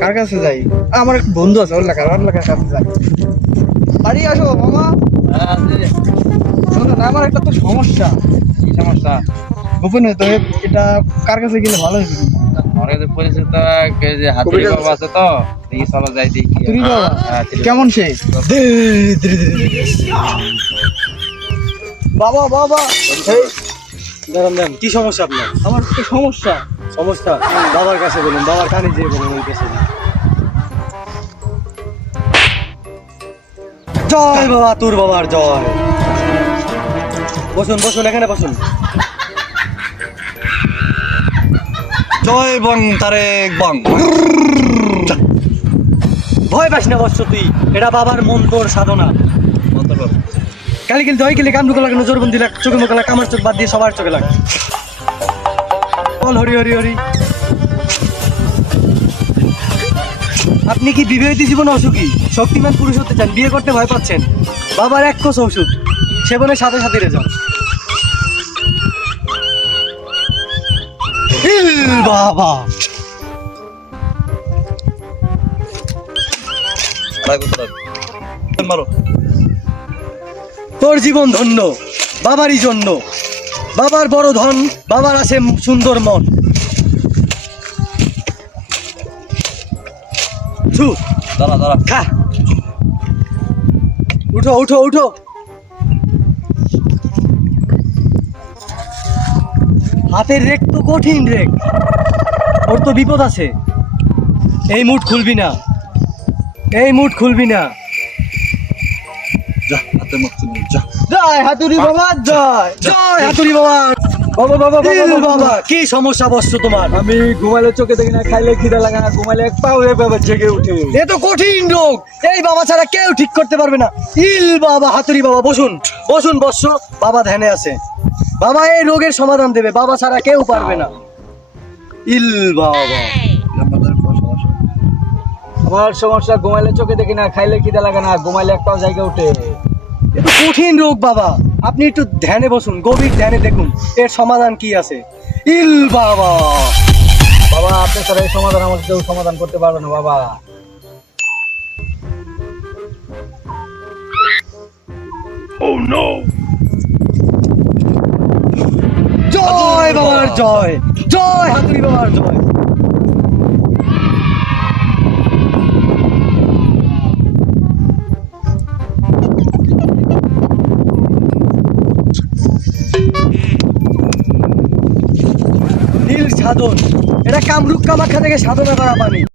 কার কাছে যাই? আমার এক বন্ধু আছে, ওর লেখার কাছে যাই। বাড়ি আসো মামা। শোনো না, আমার একটা তো সমস্যা। কি সমস্যা? গোপনে তো এটা কার কাছে গেলে ভালো হবে? আমার কাছে পরিচিত যে হাতুড়ি বাবা আছে তো, দেখি চলো যাই দেখি। তুই বাবা হ্যাঁ, কেমন সে? বাবা বাবা এই দাঁড়ান, কি সমস্যা আপনার? আমার তো সমস্যা। সমস্যা বাবার কাছে বলুন, বাবার কানে যেয়ে বলুন ওই কাছে। জয় বাবা, তোর বাবার জয়। বসুন বসুন, এখানে বসুন। জয় বং তারেক বং। ভয় পাস না বৎস তুই, এটা বাবার মন্ত্র সাধনা। কালি গেলে দই গেলে কামড় লাগানো, জোরবন্দি লাগ, চোখে মুখে লাগ, আমার চোখ বাদ দিয়ে সবার চোখে লাগ। বল হরি হরি হরি। আপনি কি বিবাহিত জীবনে অসুখী, শক্তিমান পুরুষ হতে চান, বিয়ে করতে ভয় পাচ্ছেন? বাবার এক কোষ ওষুধ সেবনের সাথে সাথে রেজাল্ট। বাবা মারো। তোর জীবন ধন্য বাবারই জন্য। বাবার বড় ধন, বাবার আছে সুন্দর মন। দাঁড়া দাঁড়া। খা, উঠো উঠো উঠো। হাতের রেক তো কঠিন রেক, ওর তো বিপদ আছে। এই মুঠ খুলবি না, এই মুঠ খুলবি না। যা হাতে মুখ তুলি যা। জয় হাতুড়ি বাবা জয়। জয় হাতুড়ি বাবা। বাবা বাবা দিল বাবা, কি সমস্যা বসছ তোমার? আমি ঘুমালে চোখে দেখি না, খাইলে খিদা লাগে না, ঘুমালে এক পাও বাবা জেগে উঠে। এ তো কঠিন রোগ, এই বাবা ছাড়া কেউ ঠিক করতে পারবে না। ইল বাবা, হাতুড়ি বাবা। বসুন বসুন বৎস, বাবা ধ্যানে আছে। বাবা এই রোগের সমাধান দেবে, বাবা ছাড়া কেউ পারবে না। ইল বাবা। আমার সমস্যা ঘুমাইলে চোখে দেখি না, খাইলে খিদা লাগে না, ঘুমাইলে এক পাও জায়গা উঠে। এ তো কঠিন রোগ বাবা, আপনি একটু ধ্যানে বসুন, গভীর ধ্যানে দেখুন এর সমাধান কি আছে। ইল বাবা। বাবা আপনি স্যার এই সমাধান আমার কেউ সমাধান করতে পারবে না বাবা। জয় বাবার জয়, জয় হাতুড়ি বাবার জয়। নীল সাধন, এটা কামরূপ কামাখ্যা থেকে সাধনা করা পানি।